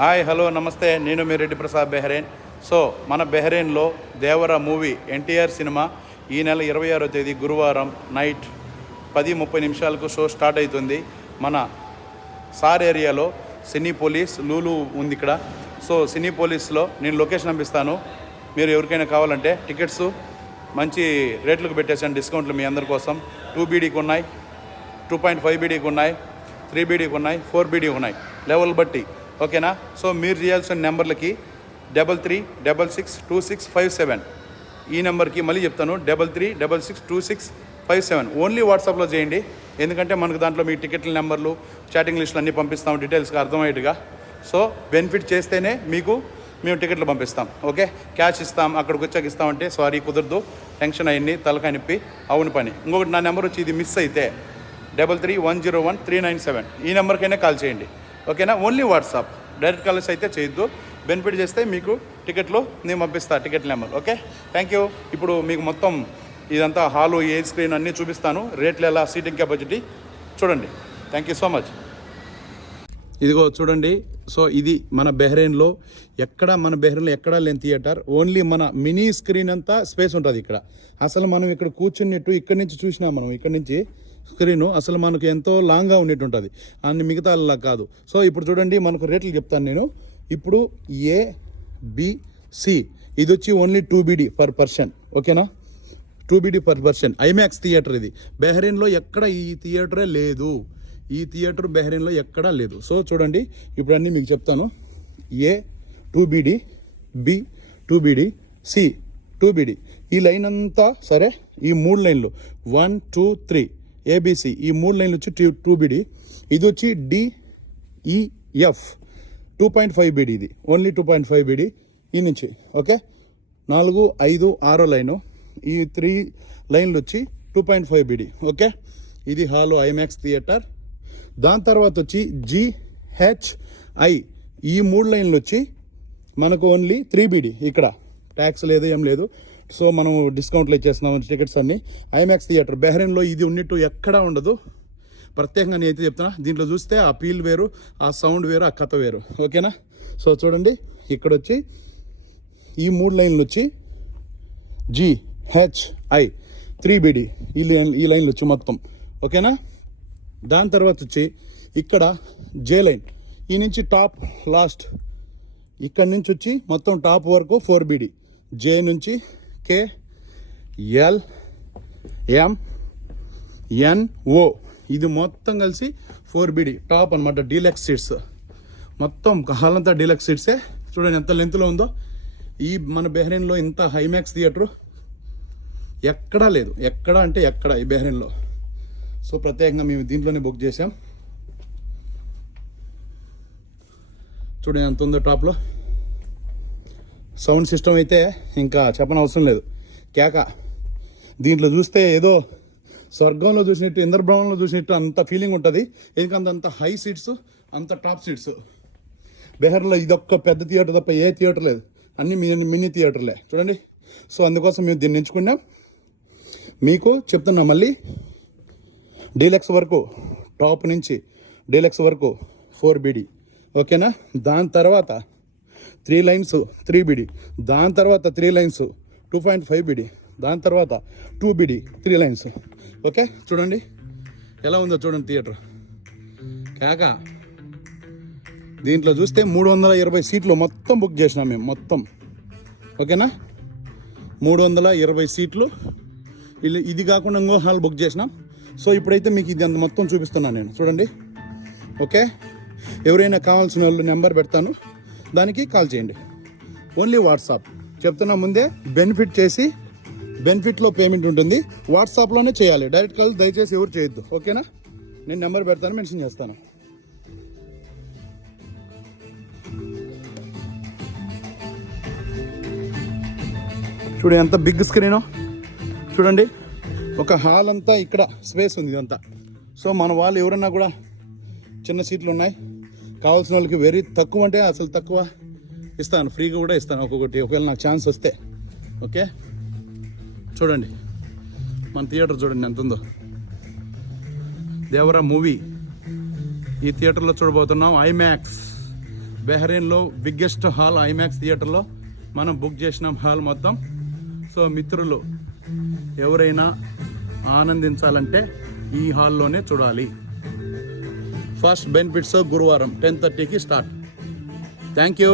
Hi hello నమస్తే. నేను మీ రెడ్డి ప్రసాద్ బెహ్రెయిన్ సో మన బెహ్రెయిన్లో దేవర మూవీ ఎన్టీఆర్ సినిమా ఈ నెల ఇరవై ఆరో తేదీ గురువారం నైట్ పది ముప్పై నిమిషాలకు షో స్టార్ట్ అవుతుంది. మన సార్ ఏరియాలో సినీ పోలీస్ లూలు ఉంది ఇక్కడ. సో సినీ పోలీస్లో నేను లొకేషన్ పంపిస్తాను. మీరు ఎవరికైనా కావాలంటే టికెట్స్ మంచి రేట్లకు పెట్టేసాను డిస్కౌంట్లు మీ అందరి కోసం. టూ బీడీకి ఉన్నాయి టూ పాయింట్ ఫైవ్ బీడీకి ఉన్నాయి త్రీ బీడీకి ఉన్నాయి ఫోర్ బీడీకి ఉన్నాయి. లెవెల్ బట్టి ఓకేనా? సో మీరు చేయాల్సిన నెంబర్లకి double three double six two six five seven. ఈ నెంబర్కి మళ్ళీ చెప్తాను double three double six two six five seven. Only వాట్సాప్లో చేయండి. ఎందుకంటే మనకు దాంట్లో మీ టికెట్ల నెంబర్లు చాటింగ్ లిస్టులు అన్నీ పంపిస్తాం డీటెయిల్స్గా అర్థమయ్యేట్టుగా. సో బెనిఫిట్ చేస్తేనే మీకు మేము టికెట్లు పంపిస్తాం. ఓకే? క్యాష్ ఇస్తాం అక్కడికి వచ్చాక ఇస్తామంటే సారీ కుదరదు టెన్షన్ అయ్యింది తలకాయ నొప్పి అవును పని. ఇంకొకటి నా నెంబర్ వచ్చి ఇది మిస్ అయితే double three one zero one three nine seven. ఈ నెంబర్కైనా కాల్ చేయండి. ఓకేనా? ఓన్లీ వాట్సాప్ డైరెక్ట్ కాల్స్ అయితే చేయొద్దు. బెనిఫిట్ చేస్తే మీకు టికెట్లు నేను పంపిస్తా ticket number okay? Thank you ఇప్పుడు మీకు మొత్తం ఇదంతా హాలు ఏ స్క్రీన్ అన్నీ చూపిస్తాను. రేట్లు ఎలా సీటింగ్ కెపాసిటీ చూడండి. థ్యాంక్ యూ సో మచ్ ఇదిగో చూడండి. సో ఇది మన బెహ్రెయిన్లో ఎక్కడ మన బెహ్రెయిన్లో ఎక్కడా లేని థియేటర్ ఓన్లీ మన మినీ స్క్రీన్ అంతా స్పేస్ ఉంటుంది ఇక్కడ. అసలు మనం ఇక్కడ కూర్చున్నట్టు ఇక్కడి నుంచి చూసినా మనం ఇక్కడి నుంచి స్క్రీన్ అసలు మనకు ఎంతో లాంగ్గా ఉండేటుంటుంది. ఉంటుంది అన్ని మిగతా అలా కాదు. సో ఇప్పుడు చూడండి మనకు రేట్లు చెప్తాను నేను. ఇప్పుడు ఏ బిసి ఇది వచ్చి only two BD per person ఓకేనా? Two BD per person IMAX theatre ఇది. బెహరీన్లో ఎక్కడ ఈ థియేటరే లేదు. ఈ థియేటర్ బెహరీన్లో ఎక్కడా లేదు. సో చూడండి ఇప్పుడు అన్నీ మీకు చెప్తాను. A two BD B two BD C two BD ఈ లైన్ అంతా సరే ఈ మూడు లైన్లు. వన్ టూ త్రీ ఏబిసి ఈ మూడు లైన్లు వచ్చి టూ టూ బీడీ ఇది వచ్చి DEF two point five BD ఇది. Only two point five BD ఈ నుంచి. ఓకే? నాలుగు ఐదు ఆరో లైను. ఈ త్రీ లైన్లు వచ్చి two point five BD okay? ఇది హాలు ఐమాక్స్ థియేటర్. దాని తర్వాత వచ్చి జిహెచ్ఐ ఈ మూడు లైన్లు వచ్చి మనకు ఓన్లీ త్రీ బీడీ ఇక్కడ. ట్యాక్స్ లేదు ఏం లేదు. సో మనం డిస్కౌంట్లు ఇచ్చేస్తున్నాం టికెట్స్ అన్ని. ఐమాక్స్ థియేటర్ బెహ్రెన్లో ఇది ఉన్నట్టు ఎక్కడా ఉండదు. ప్రత్యేకంగా నేను అయితే చెప్తున్నా దీంట్లో చూస్తే ఆ పీల్ వేరు ఆ సౌండ్ వేరు ఆ కథ వేరు. ఓకేనా సో చూడండి ఇక్కడ వచ్చి ఈ మూడు లైన్లు వచ్చి G H I three BD ఈ లైన్ ఈ లైన్లు వచ్చి మొత్తం. ఓకేనా దాని తర్వాత వచ్చి ఇక్కడ జే లైన్. ఈ నుంచి టాప్ లాస్ట్. ఇక్కడ నుంచి వచ్చి మొత్తం టాప్ వరకు ఫోర్ బీడీ జే నుంచి కే ఎల్ ఎం ఎన్ ఓ ఇది మొత్తం కలిసి ఫోర్ బీడీ టాప్ అనమాట డీలక్స్ సీట్స్ మొత్తం కహాలంతా డీలక్స్ సీట్సే చూడండి ఎంత లెంత్లో ఉందో ఈ మన బెహ్రెయిన్లో ఇంత హైమాక్స్ థియేటర్ ఎక్కడా లేదు ఎక్కడా అంటే ఎక్కడ ఈ బెహ్రెయిన్లో సో ప్రత్యేకంగా మేము దీంట్లోనే బుక్ చేసాం చూడండి ఎంత ఉందో టాప్లో సౌండ్ సిస్టమ్ అయితే ఇంకా చెప్పనవసరం లేదు. కేక దీంట్లో చూస్తే ఏదో స్వర్గంలో చూసినట్టు ఇంద్రభ్రమంలో చూసినట్టు అంత ఫీలింగ్ ఉంటుంది. ఎందుకంటే అంత హై సీట్స్ అంత టాప్ సీట్స్ బెహర్లో ఇదొక్క పెద్ద థియేటర్ తప్ప ఏ థియేటర్ లేదు. అన్ని మినీ మినీ థియేటర్లే చూడండి. సో అందుకోసం మేము దీన్ని ఎంచుకున్నాం. మీకు చెప్తున్నా మళ్ళీ డీలక్స్ వరకు టాప్ నుంచి డీలక్స్ వరకు ఫోర్ బీడీ ఓకేనా? దాని తర్వాత త్రీ లైన్స్ త్రీ బీడీ. దాని తర్వాత three lines two point five BD. దాని తర్వాత two BD three lines. Okay? చూడండి. ఎలా ఉందో చూడండి థియేటర్. కాక దీంట్లో చూస్తే మూడు వందల ఇరవై సీట్లు మొత్తం బుక్ చేసినాం మేము మొత్తం. ఓకేనా? మూడు వందల ఇరవై సీట్లు. ఇల్లు ఇది కాకుండా ఇంకో హాల్ బుక్ చేసినాం. సో ఇప్పుడైతే మీకు ఇది అంత మొత్తం చూపిస్తున్నాను నేను. చూడండి. ఓకే? ఎవరైనా కావాల్సిన వాళ్ళు నెంబర్ పెడతాను. దానికి కాల్ చేయండి. ఓన్లీ వాట్సాప్ చెప్తున్నా ముందే బెనిఫిట్ చేసి బెనిఫిట్లో పేమెంట్ ఉంటుంది. వాట్సాప్లోనే చేయాలి. డైరెక్ట్ కాల్ దయచేసి ఎవరు చేయొద్దు. ఓకేనా నేను నెంబర్ పెడతాను మెన్షన్ చేస్తాను. చూడు ఎంత బిగ్ స్క్రీను చూడండి ఒక హాల్ అంతా ఇక్కడ స్పేస్ ఉంది ఇదంతా. సో మన వాళ్ళు ఎవరన్నా కూడా చిన్న సీట్లు ఉన్నాయి. కావాల్సిన వాళ్ళకి వెరీ తక్కువ అంటే అసలు తక్కువ ఇస్తాను. ఫ్రీగా కూడా ఇస్తాను. ఒక్కొక్కటి. ఒకవేళ నాకు ఛాన్స్ వస్తే. ఓకే? చూడండి. మన థియేటర్ చూడండి ఎంత ఉందో. దేవరా మూవీ. ఈ థియేటర్లో చూడబోతున్నాం IMAX Bahrain biggest hall IMAX థియేటర్లో మనం బుక్ చేసినాం హాల్ మొత్తం. సో మిత్రులు ఎవరైనా ఆనందించాలంటే ఈ హాల్లోనే చూడాలి. ఫస్ట్ బెనిఫిట్స్ గురువారం టెన్ థర్టీకి స్టార్ట్ థ్యాంక్ యూ